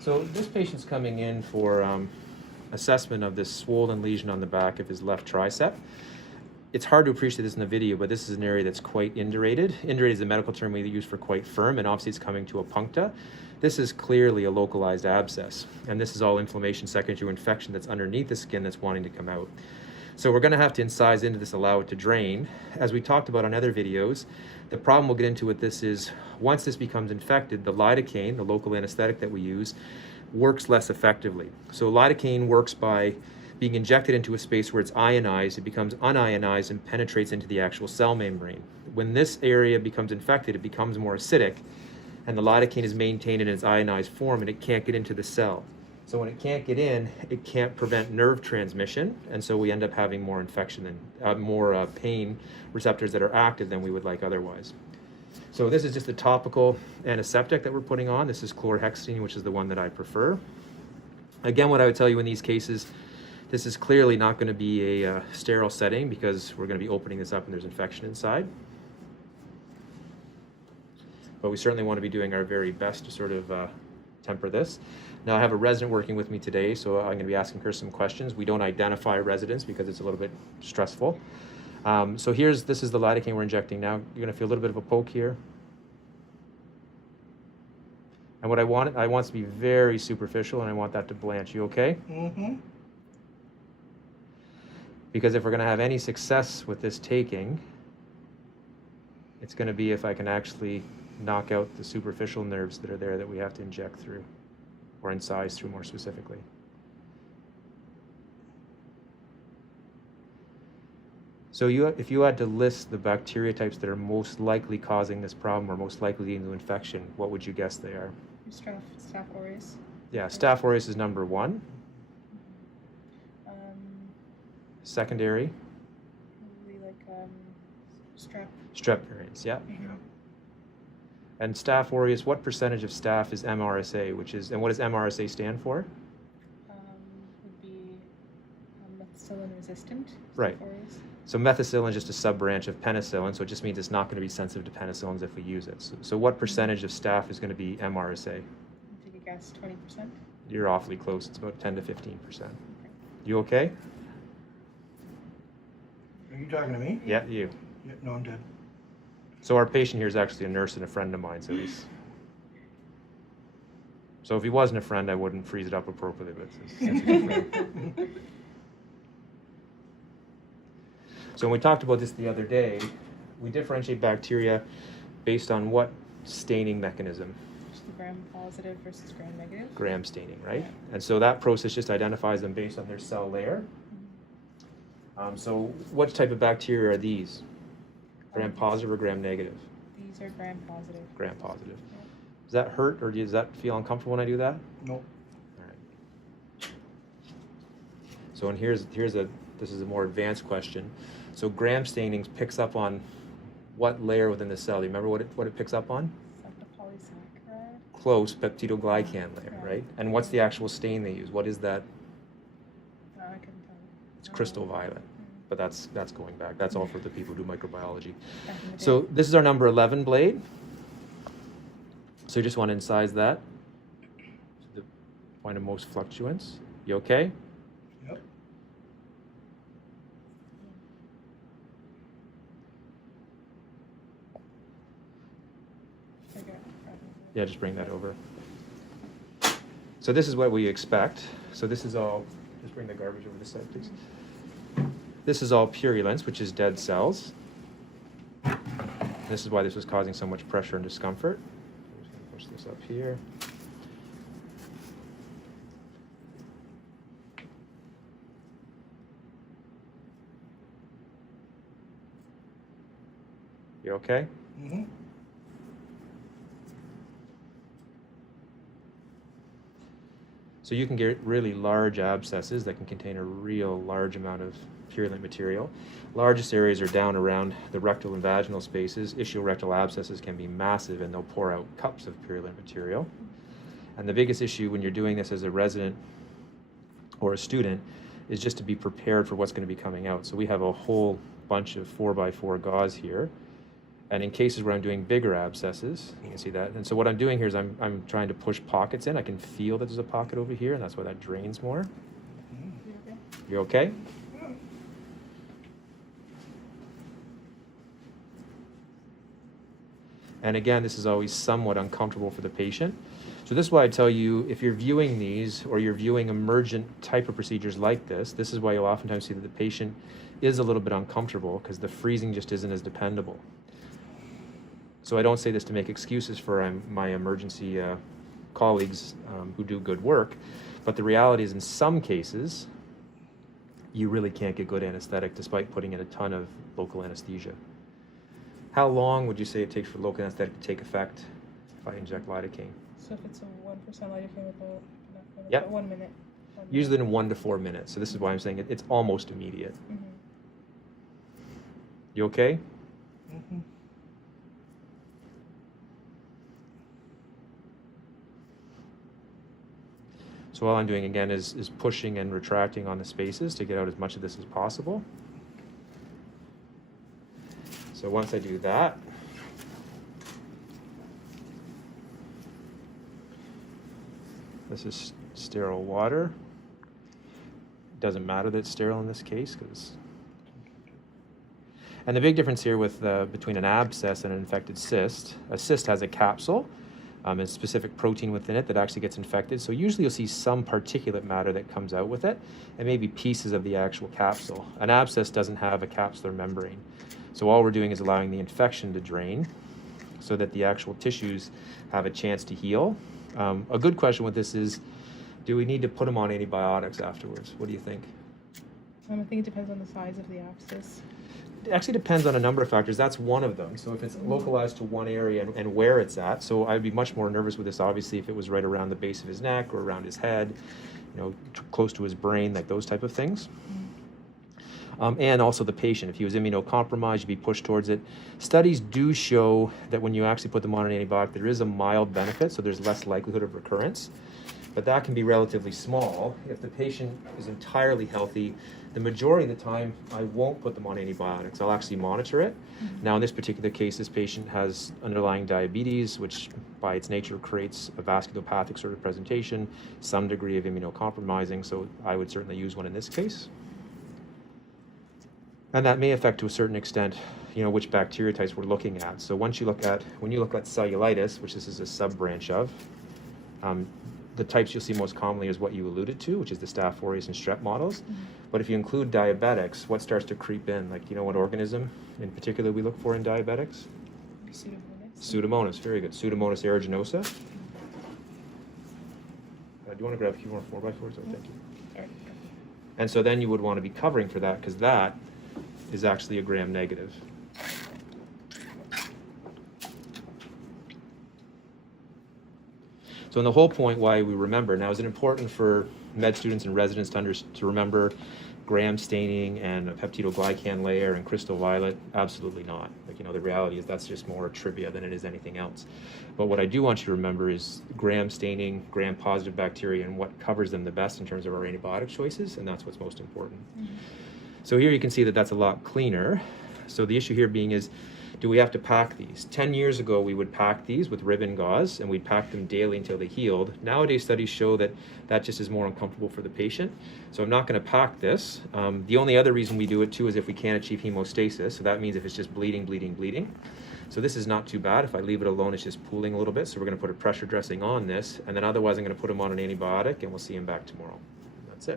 So this patient's coming in for assessment of this swollen lesion on the back of his left tricep. It's hard to appreciate this in the video, but this is an area that's quite indurated. Indurated is a medical term we use for quite firm, and obviously it's coming to a puncta. This is clearly a localized abscess, and this is all inflammation secondary to infection that's underneath the skin that's wanting to come out. So we're going to have to incise into this, allow it to drain. As we talked about on other videos, the problem we'll get into with this is once this becomes infected, the lidocaine, the local anesthetic that we use, works less effectively. So lidocaine works by being injected into a space where it's ionized, it becomes unionized and penetrates into the actual cell membrane. When this area becomes infected, it becomes more acidic, and the lidocaine is maintained in its ionized form and it can't get into the cell. So when it can't get in, it can't prevent nerve transmission, and so we end up having more infection and more pain receptors that are active than we would like otherwise. So this is just a topical antiseptic that we're putting on. This is chlorhexidine, which is the one that I prefer. Again, what I would tell you in these cases, this is clearly not going to be a sterile setting because we're going to be opening this up and there's infection inside. But we certainly want to be doing our very best to sort of temper this. Now I have a resident working with me today, so I'm going to be asking her some questions. We don't identify residents because it's a little bit stressful. So this is the lidocaine we're injecting now. You're going to feel a little bit of a poke here. And what I want it to be very superficial, and I want that to blanch. You okay? Mm-hmm. Because if we're going to have any success with this taking, it's going to be if I can actually knock out the superficial nerves that are there that we have to inject through, or incise through more specifically. So if you had to list the bacteria types that are most likely causing this problem or most likely leading to infection, what would you guess they are? Staph aureus. Yeah, Staph aureus is number one. Secondary? Probably like strep. Strep variants, yeah. Mm-hmm. And Staph aureus, what percentage of staph is MRSA, and what does MRSA stand for? Would be methicillin resistant. Right. Staph aureus. So methicillin is just a sub-branch of penicillin, so it just means it's not going to be sensitive to penicillins if we use it. So what percentage of staph is going to be MRSA? Take a guess, 20%. You're awfully close. It's about 10 to 15%. Okay. You okay? Are you talking to me? Yeah, you. Yeah, no, I'm dead. So our patient here is actually a nurse and a friend of mine, so if he wasn't a friend, I wouldn't freeze it up appropriately, but since he's a friend. So when we talked about this the other day, we differentiate bacteria based on what staining mechanism? Just the gram positive versus gram negative. Gram staining, right? Yeah. And so that process just identifies them based on their cell layer. So what type of bacteria are these? Gram positive or gram negative? These are gram positive. Gram positive. Yeah. Does that hurt or does that feel uncomfortable when I do that? Nope. All right. So this is a more advanced question. So gram staining picks up on what layer within the cell? Do you remember what it picks up on? Is that the polysaccharide? Close, peptidoglycan layer, Right. right? And what's the actual stain they use? What is that? I couldn't tell you. It's crystal violet. But that's going back. That's all for the people who do microbiology. Back in the day. So this is our number 11 blade. So you just want to incise that to the point of most fluctuance. You okay? Yep. Okay. Yeah, just bring that over. So this is what we expect. So this is all, just bring the garbage over this side, please. This is all purulence, which is dead cells. This is why this was causing so much pressure and discomfort. I'm just going to push this up here. You okay? Mm-hmm. So you can get really large abscesses that can contain a real large amount of purulent material. Largest areas are down around the rectal and vaginal spaces. Ischiorectal abscesses can be massive and they'll pour out cups of purulent material. And the biggest issue when you're doing this as a resident or a student is just to be prepared for what's going to be coming out. So we have a whole bunch of 4x4 gauze here. And in cases where I'm doing bigger abscesses, you can see that. And so what I'm doing here is I'm trying to push pockets in. I can feel that there's a pocket over here, and that's why that drains more. You okay? You're okay? And again, this is always somewhat uncomfortable for the patient. So this is why I tell you, if you're viewing these or you're viewing emergent type of procedures like this is why you'll oftentimes see that the patient is a little bit uncomfortable because the freezing just isn't as dependable. So I don't say this to make excuses for my emergency colleagues who do good work, but the reality is in some cases, you really can't get good anesthetic despite putting in a ton of local anesthesia. How long would you say it takes for local anesthetic to take effect if I inject lidocaine? So if it's a 1% lidocaine with Yep. 1 minute. Usually in 1 to 4 minutes. So this is why I'm saying it's almost immediate. Mm-hmm. You okay? Mm-hmm. So all I'm doing again is pushing and retracting on the spaces to get out as much of this as possible. So once I do that, this is sterile water. Doesn't matter that it's sterile in this case, and the big difference here with between an abscess and an infected cyst, a cyst has a capsule, and specific protein within it that actually gets infected. So usually you'll see some particulate matter that comes out with it, and maybe pieces of the actual capsule. An abscess doesn't have a capsular membrane. So all we're doing is allowing the infection to drain so that the actual tissues have a chance to heal. A good question with this is, do we need to put them on antibiotics afterwards? What do you think? I think it depends on the size of the abscess. It actually depends on a number of factors. That's one of them. So if it's localized to one area and where it's at, so I'd be much more nervous with this obviously if it was right around the base of his neck or around his head, close to his brain, like those type of things. And also the patient. If he was immunocompromised, you'd be pushed towards it. Studies do show that when you actually put them on an antibiotic, there is a mild benefit, so there's less likelihood of recurrence. But that can be relatively small. If the patient is entirely healthy, the majority of the time, I won't put them on antibiotics. I'll actually monitor it. Now, in this particular case, this patient has underlying diabetes, which by its nature creates a vasculopathic sort of presentation, some degree of immunocompromising, so I would certainly use one in this case. And that may affect to a certain extent, which bacteria types we're looking at. So when you look at cellulitis, which this is a sub-branch of, the types you'll see most commonly is what you alluded to, which is the Staph aureus and strep models. But if you include diabetics, what starts to creep in? Like, what organism in particular we look for in diabetics? Pseudomonas. Pseudomonas, very good. Pseudomonas aeruginosa. Do you want to grab a few more 4x4s? Oh, thank you. Sorry. And so then you would want to be covering for that because that is actually a gram negative. So in the whole point why we remember, now is it important for med students and residents to remember gram staining and a peptidoglycan layer and crystal violet? Absolutely not. The reality is that's just more trivia than it is anything else. But what I do want you to remember is gram staining, gram positive bacteria, and what covers them the best in terms of our antibiotic choices, and that's what's most important. So here you can see that that's a lot cleaner. So the issue here being is, do we have to pack these? 10 years ago, we would pack these with ribbon gauze, and we'd pack them daily until they healed. Nowadays, studies show that that just is more uncomfortable for the patient. So I'm not going to pack this. The only other reason we do it, too, is if we can't achieve hemostasis. So that means if it's just bleeding. So this is not too bad. If I leave it alone, it's just pooling a little bit. So we're going to put a pressure dressing on this, and then otherwise I'm going to put him on an antibiotic, and we'll see him back tomorrow.